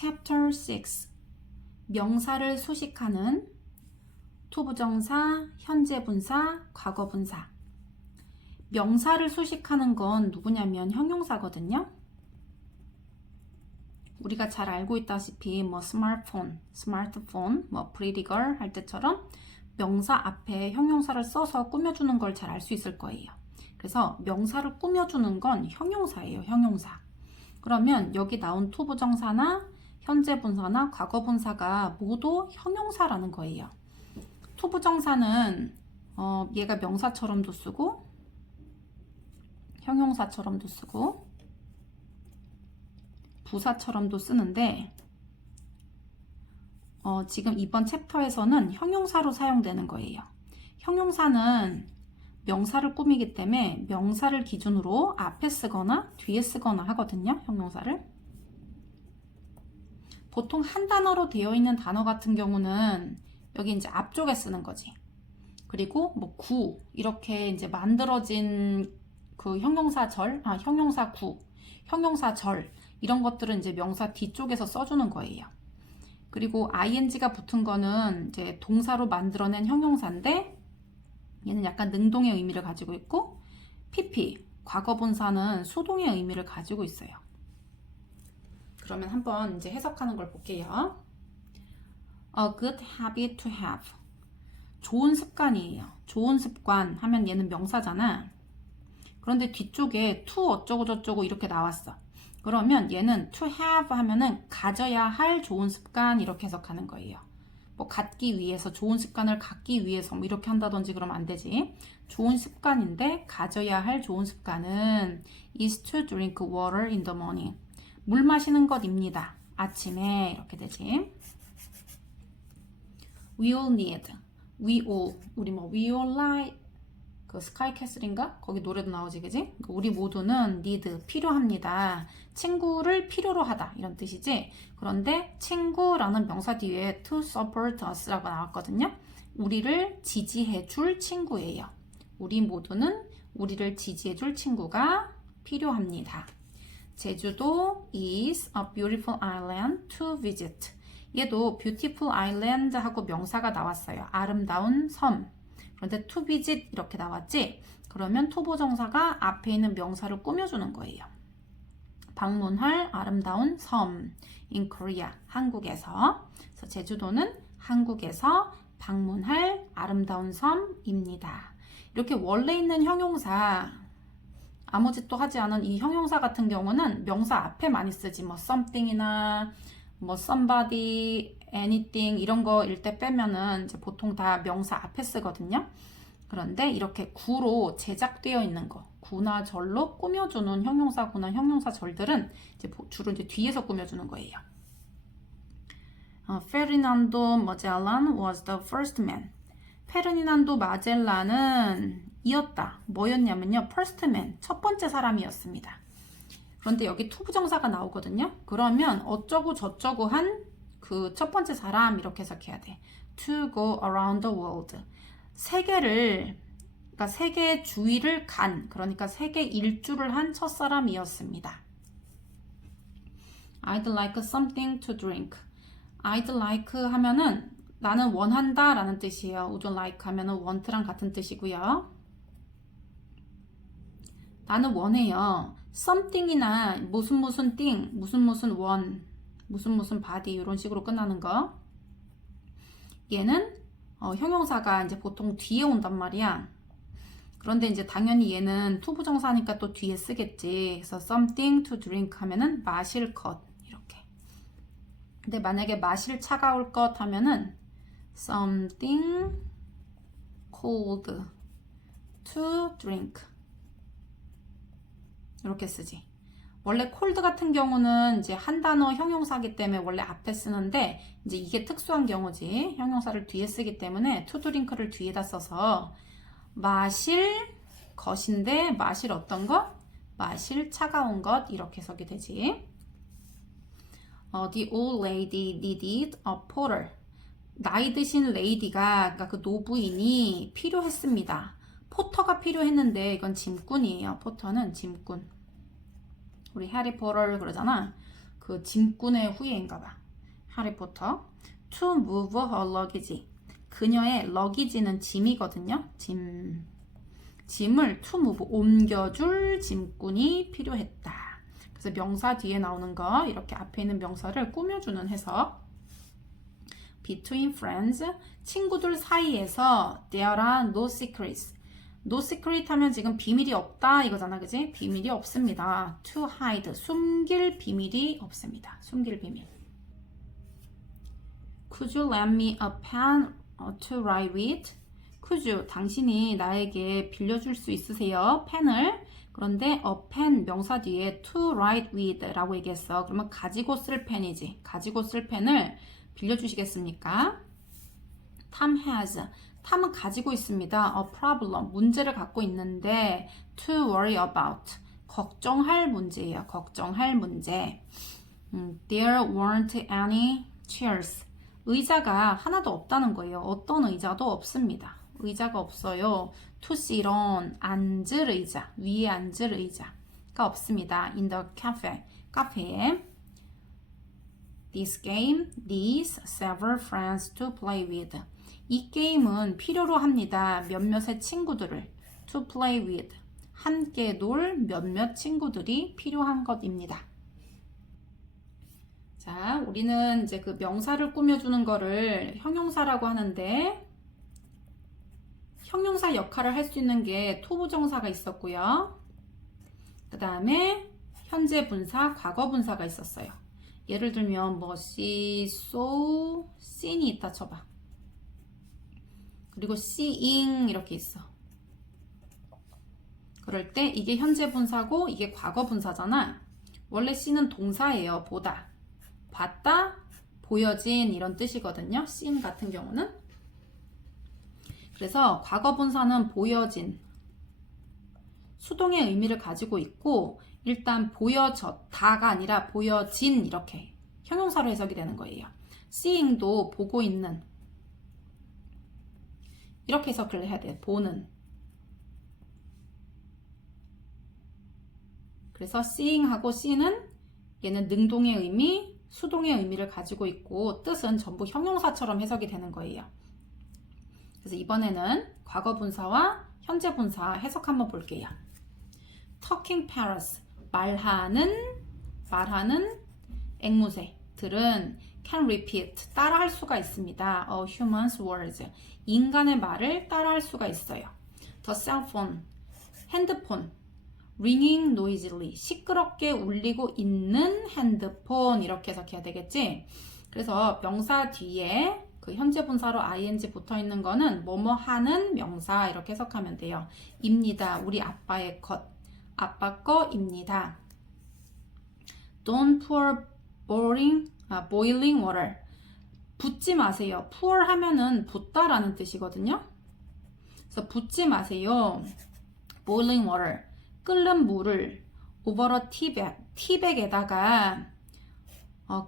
Chapter 6 명사를 수식하는 투부정사, 현재분사, 과거분사. 명사를 수식하는 건 누구냐면 형용사거든요. 우리가 잘 알고 있다시피 뭐 스마트폰, 뭐 pretty girl 할 때처럼 명사 앞에 형용사를 써서 꾸며주는 걸 잘 알 수 있을 거예요. 그래서 명사를 꾸며주는 건 형용사예요, 형용사. 그러면 여기 나온 투부정사나 현재분사나 과거분사가 모두 형용사라는 거예요. 투부정사는 얘가 명사처럼도 쓰고 형용사처럼도 쓰고 부사처럼도 쓰는데 지금 이번 챕터에서는 형용사로 사용되는 거예요. 형용사는 명사를 꾸미기 때문에 명사를 기준으로 앞에 쓰거나 뒤에 쓰거나 하거든요. 형용사를. 보통 한 단어로 되어 있는 단어 같은 경우는 여기 이제 앞쪽에 쓰는 거지. 그리고 뭐 구 이렇게 이제 만들어진 그 형용사절, 형용사구, 형용사절 이런 것들은 이제 명사 뒤쪽에서 써주는 거예요. 그리고 ing가 붙은 거는 이제 동사로 만들어낸 형용사인데 얘는 약간 능동의 의미를 가지고 있고 pp, 과거분사는 수동의 의미를 가지고 있어요. 그러면 한번 이제 해석하는 걸 볼게요. A good habit to have. 좋은 습관이에요. 좋은 습관 하면 얘는 명사잖아. 그런데 뒤쪽에 to 어쩌고 저쩌고 이렇게 나왔어. 그러면 얘는 to have 하면은 가져야 할 좋은 습관 이렇게 해석하는 거예요. 뭐 갖기 위해서, 좋은 습관을 갖기 위해서 뭐 이렇게 한다든지 그러면 안 되지. 좋은 습관인데 가져야 할 좋은 습관은 is to drink water in the morning. 물 마시는 것입니다. 아침에 이렇게 되지. We all need. We all. 우리 뭐 we all like 그 스카이캐슬인가? 거기 노래도 나오지, 그지? 우리 모두는 need, 필요합니다. 친구를 필요로 하다 이런 뜻이지. 그런데 친구라는 명사 뒤에 to support us라고 나왔거든요. 우리를 지지해 줄 친구예요. 우리 모두는 우리를 지지해 줄 친구가 필요합니다. 제주도 is a beautiful island to visit. 얘도 beautiful island 하고 명사가 나왔어요. 아름다운 섬. 그런데 to visit 이렇게 나왔지? 그러면 투부정사가 앞에 있는 명사를 꾸며주는 거예요. 방문할 아름다운 섬 in Korea, 한국에서. 그래서 제주도는 한국에서 방문할 아름다운 섬입니다. 이렇게 원래 있는 형용사, 아무 짓도 하지 않은 이 형용사 같은 경우는 명사 앞에 많이 쓰지. 뭐 something이나 뭐 somebody, anything 이런 거일 때 빼면은 이제 보통 다 명사 앞에 쓰거든요. 그런데 이렇게 구로 제작되어 있는 거, 구나 절로 꾸며주는 형용사구나 형용사절들은 이제 주로 이제 뒤에서 꾸며주는 거예요. Ferdinando Magellan was the first man. 페르디난도 마젤란은 이었다. 뭐였냐면요, first man, 첫 번째 사람이었습니다. 그런데 여기 투부정사가 나오거든요. 그러면 어쩌고 저쩌고 한 그 첫 번째 사람 이렇게 해석해야 돼. To go around the world. 그러니까 세계 주위를 간, 그러니까 세계 일주를 한 첫 사람이었습니다. I'd like something to drink. I'd like 하면은 나는 원한다 라는 뜻이에요. Would you like 하면은 want랑 같은 뜻이고요. 나는 원해요. something이나 무슨 thing, 무슨 원, 무슨 body 이런 식으로 끝나는 거. 얘는 형용사가 이제 보통 뒤에 온단 말이야. 그런데 이제 당연히 얘는 투부정사니까 또 뒤에 쓰겠지. 그래서 something to drink 하면은 마실 것 이렇게. 근데 만약에 마실 차가울 것 하면은 something cold to drink 이렇게 쓰지. 원래 cold 같은 경우는 이제 한 단어 형용사기 때문에 원래 앞에 쓰는데 이제 이게 특수한 경우지. 형용사를 뒤에 쓰기 때문에 to drink를 뒤에다 써서 마실 것인데 마실 어떤 것? 마실 차가운 것 이렇게 써게 되지. The old lady needed a porter. 나이 드신 레이디가, 그러니까 그 노부인이 필요했습니다. 포터가 필요했는데 이건 짐꾼이에요. 포터는 짐꾼. 우리 해리포터를 그러잖아. 그 짐꾼의 후예인가봐. 해리포터. To move her luggage. 그녀의 luggage는 짐이거든요. 짐을 to move, 옮겨줄 짐꾼이 필요했다. 그래서 명사 뒤에 나오는 거, 이렇게 앞에 있는 명사를 꾸며주는 해석. Between friends, 친구들 사이에서 there are no secrets. No secret 하면 지금 비밀이 없다 이거잖아, 그지? 비밀이 없습니다. To hide, 숨길 비밀이 없습니다. 숨길 비밀. Could you lend me a pen to write with? Could you, 당신이 나에게 빌려줄 수 있으세요? 펜을. 그런데 a pen 명사 뒤에 to write with 라고 얘기했어. 그러면 가지고 쓸 펜이지. 가지고 쓸 펜을 빌려주시겠습니까? Tom has. 탐은 가지고 있습니다. A problem. 문제를 갖고 있는데 to worry about. 걱정할 문제예요. 걱정할 문제. There weren't any chairs. 의자가 하나도 없다는 거예요. 어떤 의자도 없습니다. 의자가 없어요. To sit on. 앉을 의자. 위에 앉을 의자가 없습니다. In the cafe. 카페에. This game needs several friends to play with. 이 게임은 필요로 합니다. 몇몇의 친구들을 to play with. 함께 놀 몇몇 친구들이 필요한 것입니다. 자, 우리는 이제 그 명사를 꾸며주는 거를 형용사라고 하는데 형용사 역할을 할 수 있는 게 토부정사가 있었고요. 그 다음에 현재 분사, 과거 분사가 있었어요. 예를 들면 뭐 she, saw, seen이 있다 쳐봐. 그리고 seeing 이렇게 있어. 그럴 때 이게 현재 분사고 이게 과거 분사잖아. 원래 see는 동사예요. 보다. 봤다, 보여진 이런 뜻이거든요. seen 같은 경우는. 그래서 과거 분사는 보여진, 수동의 의미를 가지고 있고 일단 보여졌다가 아니라 보여진 이렇게 형용사로 해석이 되는 거예요. seeing도 보고 있는 이렇게 해석을 해야 돼. 보는. 그래서 seeing하고 see는 얘는 능동의 의미, 수동의 의미를 가지고 있고 뜻은 전부 형용사처럼 해석이 되는 거예요. 그래서 이번에는 과거 분사와 현재 분사 해석 한번 볼게요. Talking parrots, 말하는 앵무새들은 can repeat, 따라할 수가 있습니다. A human's words, 인간의 말을 따라할 수가 있어요. The cell phone, 핸드폰, ringing noisily, 시끄럽게 울리고 있는 핸드폰 이렇게 해석해야 되겠지? 그래서 명사 뒤에 그 현재 분사로 ing 붙어 있는 거는 뭐뭐 하는 명사 이렇게 해석하면 돼요. 입니다. 우리 아빠의 것. 아빠 거입니다. Don't pour boiling water. 붓지 마세요. pour 하면은 붓다라는 뜻이거든요. 그래서 붓지 마세요. boiling water. 끓는 물을 over a teabag. 티백에다가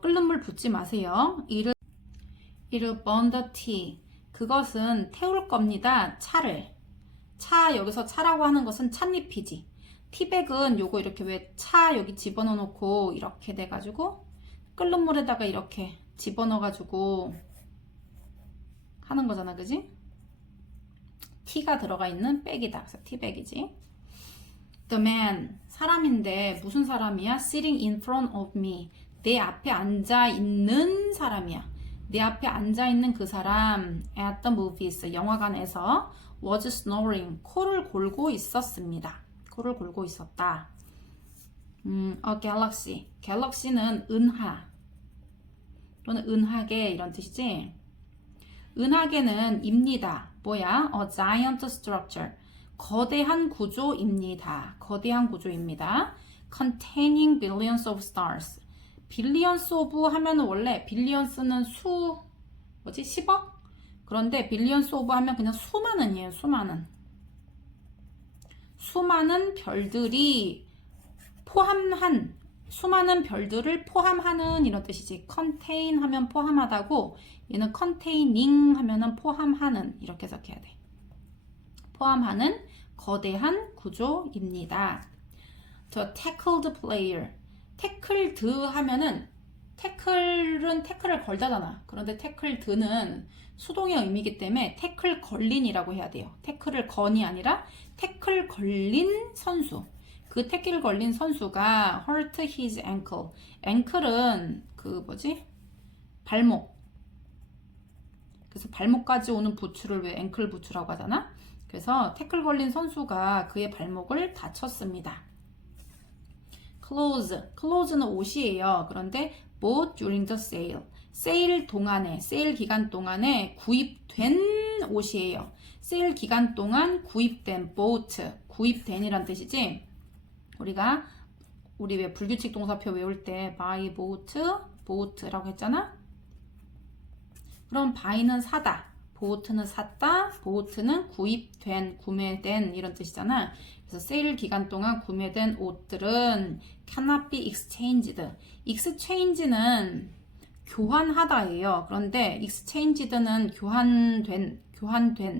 끓는 물 붓지 마세요. It'll burn the tea. 그것은 태울 겁니다. 차를. 차, 여기서 차라고 하는 것은 찻잎이지. 티백은 요거 이렇게 왜 차 여기 집어넣어 놓고 이렇게 돼가지고 끓는 물에다가 이렇게 집어넣어가지고 하는 거잖아, 그지? 티가 들어가 있는 백이다. 그래서 티백이지. The man, 사람인데 무슨 사람이야? Sitting in front of me. 내 앞에 앉아 있는 사람이야. 내 앞에 앉아 있는 그 사람 at the movies, 영화관에서 was snoring, 코를 골고 있었습니다. 코를 골고 있었다. A galaxy, 갤럭시는 은하 또는 은하계 이런 뜻이지. 은하계는 입니다. 뭐야? A giant structure, 거대한 구조입니다. 거대한 구조입니다. Containing billions of stars. 빌리언스 오브 하면은 원래 빌리언스는 뭐지? 10억? 그런데 빌리언스 오브 하면 그냥 수많은이에요. 수많은 별들이 포함한, 수많은 별들을 포함하는 이런 뜻이지. contain 하면 포함하다고, 얘는 containing 하면은 포함하는 이렇게 해석해야 돼. 포함하는 거대한 구조입니다. The tackled player. 태클드 하면은 태클은 태클을 걸다잖아. 그런데 태클드는 수동의 의미이기 때문에 태클 걸린이라고 해야 돼요. 태클을 건이 아니라 태클 걸린 선수. 그 태클 걸린 선수가 hurt his ankle. ankle은 그 뭐지? 발목. 그래서 발목까지 오는 부츠를 왜 앵클 부츠라고 하잖아. 그래서 태클 걸린 선수가 그의 발목을 다쳤습니다. clothes는 옷이에요. 그런데 bought during the sale. 세일 동안에, 세일 기간 동안에 구입된 옷이에요. 세일 기간 동안 구입된 bought, 구입된이란 뜻이지. 우리 왜 불규칙 동사표 외울 때 buy, bought라고 했잖아. 그럼 buy는 사다, bought는 샀다, bought는 구입된, 구매된 이런 뜻이잖아. 그래서 세일 기간 동안 구매된 옷들은 cannot be exchanged. exchange는 교환하다예요. 그런데 exchanged는 교환된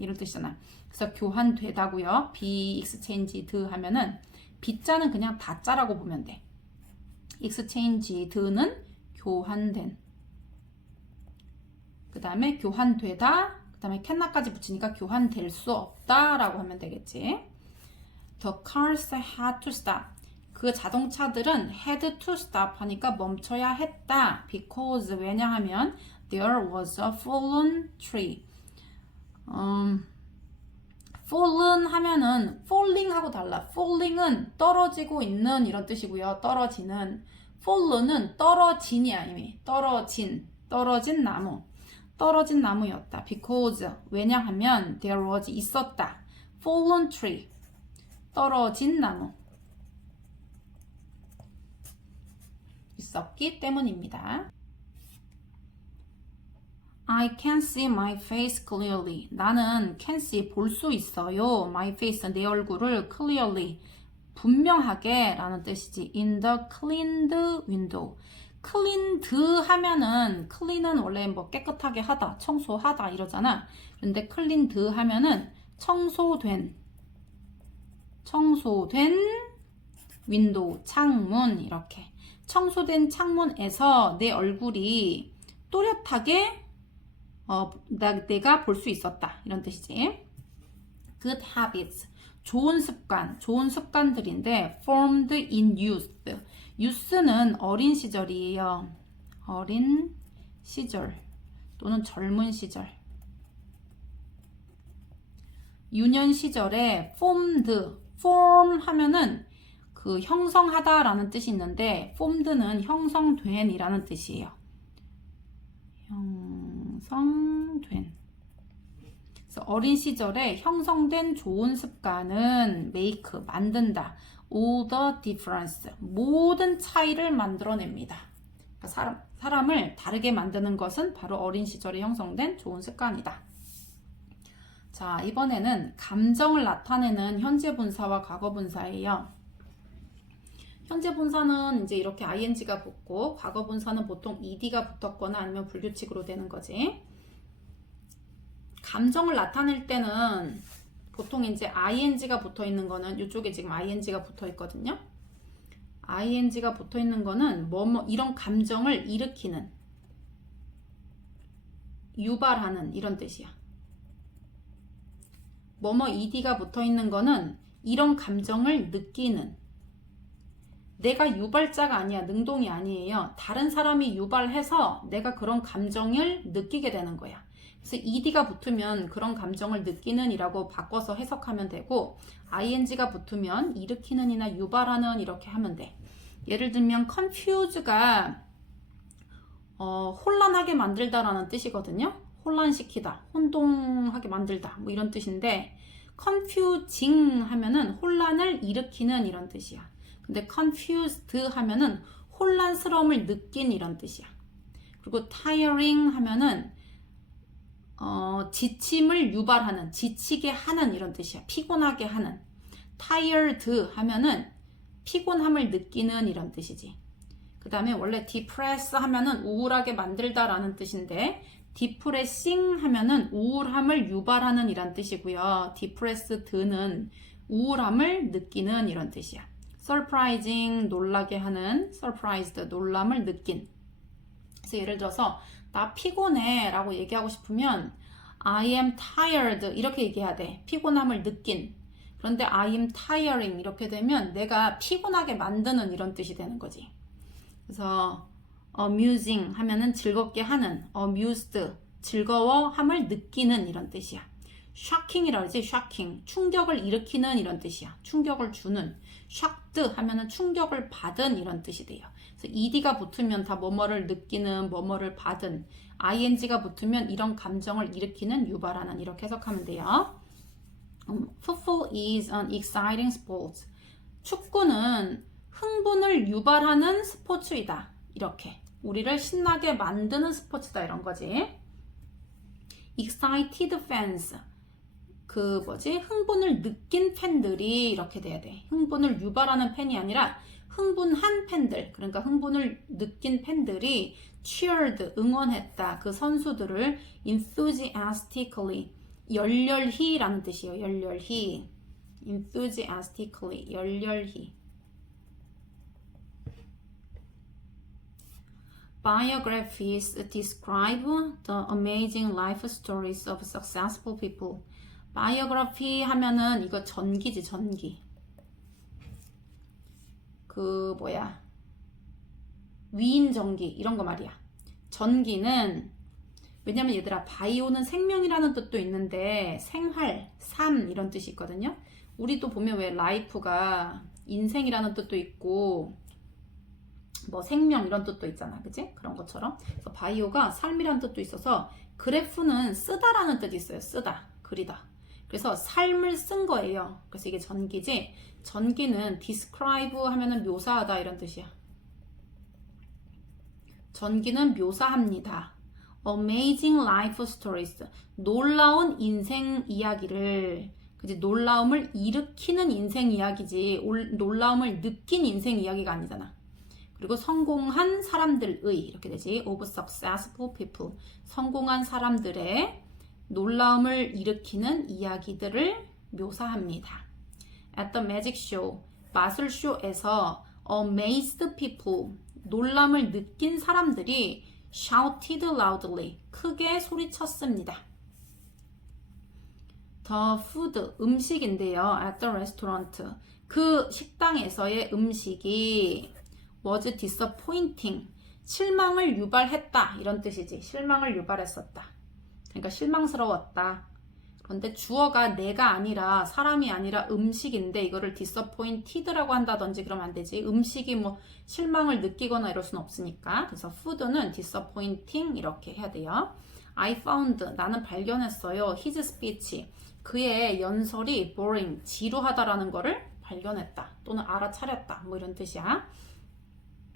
이런 뜻이잖아. 그래서 교환되다고요. be exchanged 하면은 B자는 그냥 다자라고 보면 돼. exchanged는 교환된. 그 다음에 교환되다. 그 다음에 cannot까지 붙이니까 교환될 수 없다라고 하면 되겠지. The cars had to stop. 그 자동차들은 had to stop 하니까 멈춰야 했다. Because 왜냐하면 there was a fallen tree. fallen 하면은 falling 하고 달라. falling은 떨어지고 있는 이런 뜻이고요. 떨어지는. fallen은 떨어진이야 이미. 떨어진 나무. 떨어진 나무였다. Because 왜냐하면 there was 있었다. fallen tree. 떨어진 나무. 있었기 때문입니다. I can see my face clearly. 나는 can see 볼 수 있어요. My face 내 얼굴을 clearly 분명하게 라는 뜻이지. In the cleaned window. cleaned 하면은 clean은 원래 뭐 깨끗하게 하다, 청소하다 이러잖아. 근데 cleaned 하면은 청소된 윈도우 창문 이렇게 청소된 창문에서 내 얼굴이 또렷하게 내가 볼 수 있었다 이런 뜻이지. Good habits 좋은 습관들인데 formed in youth. youth는 어린 시절이에요. 어린 시절 또는 젊은 시절. 유년 시절에 form 하면은 그 형성하다 라는 뜻이 있는데 formed는 형성된 이라는 뜻이에요. 형성된. 그래서 어린 시절에 형성된 좋은 습관은 make, 만든다. all the difference, 모든 차이를 만들어냅니다. 그러니까 사람을 다르게 만드는 것은 바로 어린 시절에 형성된 좋은 습관이다. 자, 이번에는 감정을 나타내는 현재 분사와 과거 분사예요. 현재 분사는 이제 이렇게 ing가 붙고 과거 분사는 보통 ed가 붙었거나 아니면 불규칙으로 되는 거지. 감정을 나타낼 때는 보통 이제 ing가 붙어 있는 거는 이쪽에 지금 ing가 붙어 있거든요. ing가 붙어 있는 거는 이런 감정을 일으키는, 유발하는 이런 뜻이야. ed가 붙어 있는 거는 이런 감정을 느끼는. 내가 유발자가 아니야. 능동이 아니에요. 다른 사람이 유발해서 내가 그런 감정을 느끼게 되는 거야. 그래서 ed가 붙으면 그런 감정을 느끼는 이라고 바꿔서 해석하면 되고 ing가 붙으면 일으키는 이나 유발하는 이렇게 하면 돼. 예를 들면 confuse가 혼란하게 만들다라는 뜻이거든요. 혼란시키다, 혼동하게 만들다 뭐 이런 뜻인데 confusing 하면은 혼란을 일으키는 이런 뜻이야. 근데 confused 하면은 혼란스러움을 느낀 이런 뜻이야. 그리고 tiring 하면은 지침을 유발하는, 지치게 하는 이런 뜻이야. 피곤하게 하는. tired 하면은 피곤함을 느끼는 이런 뜻이지. 그 다음에 원래 depress 하면은 우울하게 만들다 라는 뜻인데 depressing 하면은 우울함을 유발하는 이란 뜻이고요. depressed는 우울함을 느끼는 이런 뜻이야. surprising, 놀라게 하는, surprised, 놀람을 느낀. 그래서 예를 들어서 나 피곤해 라고 얘기하고 싶으면 I am tired 이렇게 얘기해야 돼. 피곤함을 느낀. 그런데 I am tiring 이렇게 되면 내가 피곤하게 만드는 이런 뜻이 되는 거지. 그래서 amusing 하면은 즐겁게 하는, amused 즐거워함을 느끼는 이런 뜻이야. shocking이라고 하지. shocking 충격을 일으키는 이런 뜻이야. 충격을 주는. shocked 하면은 충격을 받은 이런 뜻이 돼요. 그래서 ed가 붙으면 다 뭐뭐를 느끼는, 뭐뭐를 받은, ing가 붙으면 이런 감정을 일으키는, 유발하는 이렇게 해석하면 돼요. Football is an exciting sport. 축구는 흥분을 유발하는 스포츠이다. 이렇게 우리를 신나게 만드는 스포츠다 이런 거지. Excited fans. 흥분을 느낀 팬들이 이렇게 돼야 돼. 흥분을 유발하는 팬이 아니라 흥분한 팬들. 그러니까 흥분을 느낀 팬들이 cheered, 응원했다. 그 선수들을 enthusiastically, 열렬히라는 뜻이에요. 열렬히. enthusiastically, 열렬히. Biographies describe the amazing life stories of successful people. biography 하면은 이거 전기지, 전기. 위인 전기 이런 거 말이야. 전기는 왜냐면 얘들아 바이오는 생명이라는 뜻도 있는데 생활, 삶 이런 뜻이 있거든요. 우리도 보면 왜 라이프가 인생이라는 뜻도 있고 뭐 생명 이런 뜻도 있잖아. 그치? 그런 것처럼. 그래서 바이오가 삶이라는 뜻도 있어서 그래프는 쓰다라는 뜻이 있어요. 쓰다, 그리다. 그래서 삶을 쓴 거예요. 그래서 이게 전기지. 전기는 describe 하면은 묘사하다 이런 뜻이야. 전기는 묘사합니다. Amazing life stories. 놀라운 인생 이야기를, 그치? 놀라움을 일으키는 인생 이야기지. 놀라움을 느낀 인생 이야기가 아니잖아. 그리고 성공한 사람들의 이렇게 되지. Of successful people. 성공한 사람들의 놀라움을 일으키는 이야기들을 묘사합니다. At the magic show. 마술쇼에서 amazed people. 놀람을 느낀 사람들이 shouted loudly. 크게 소리쳤습니다. The food. 음식인데요. At the restaurant. 그 식당에서의 음식이 was disappointing. 실망을 유발했다. 이런 뜻이지. 실망을 유발했었다. 그러니까 실망스러웠다. 그런데 주어가 내가 아니라 사람이 아니라 음식인데 이거를 disappointed라고 한다든지 그러면 안 되지. 음식이 뭐 실망을 느끼거나 이럴 수는 없으니까. 그래서 food는 disappointing 이렇게 해야 돼요. I found. 나는 발견했어요. His speech. 그의 연설이 boring. 지루하다라는 거를 발견했다. 또는 알아차렸다. 뭐 이런 뜻이야.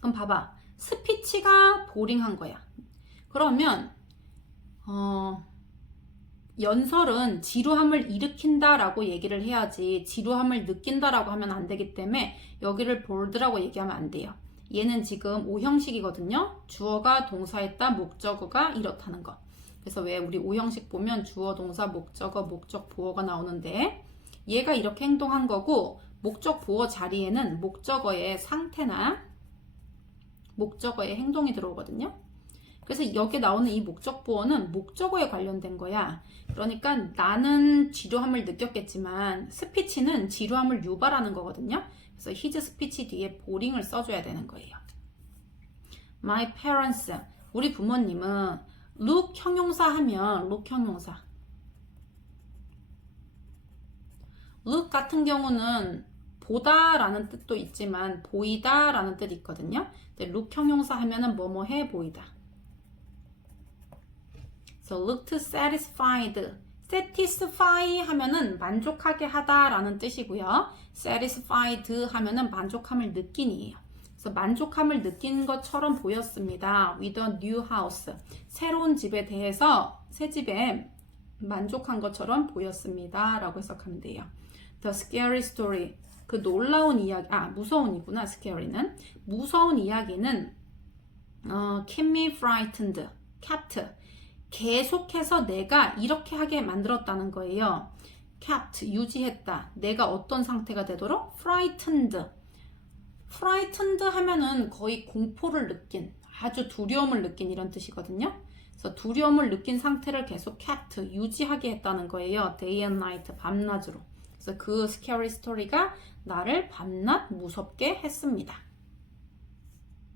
그럼 봐봐. 스피치가 보링한 거야. 그러면 연설은 지루함을 일으킨다라고 얘기를 해야지 지루함을 느낀다라고 하면 안 되기 때문에 여기를 bored라고 얘기하면 안 돼요. 얘는 지금 오형식이거든요. 주어가 동사했다, 목적어가 이렇다는 거. 그래서 왜 우리 오형식 보면 주어, 동사, 목적어, 목적, 보어가 나오는데 얘가 이렇게 행동한 거고 목적, 보어 자리에는 목적어의 상태나 목적어의 행동이 들어오거든요. 그래서 여기 나오는 이 목적 보어는 목적어에 관련된 거야. 그러니까 나는 지루함을 느꼈겠지만 스피치는 지루함을 유발하는 거거든요. 그래서 his speech 뒤에 boring을 써줘야 되는 거예요. My parents. 우리 부모님은 look 형용사 하면 look 형용사. look 같은 경우는 보다라는 뜻도 있지만 보이다라는 뜻이 있거든요. 근데 look 형용사 하면은 뭐뭐 해 보이다. So looked satisfied. satisfy 하면은 만족하게 하다라는 뜻이고요. satisfied 하면은 만족함을 느낀이에요. 그래서 만족함을 느낀 것처럼 보였습니다. with a new house. 새로운 집에 대해서 새 집에 만족한 것처럼 보였습니다. 라고 해석하면 돼요. The scary story. 그 놀라운 이야기, 무서운이구나, scary는. 무서운 이야기는 kept me frightened. kept. 계속해서 내가 이렇게 하게 만들었다는 거예요. kept, 유지했다. 내가 어떤 상태가 되도록? frightened, frightened 하면은 거의 공포를 느낀, 아주 두려움을 느낀 이런 뜻이거든요. 그래서 두려움을 느낀 상태를 계속 kept, 유지하게 했다는 거예요. day and night, 밤낮으로. 그래서 그 scary story가 나를 밤낮 무섭게 했습니다.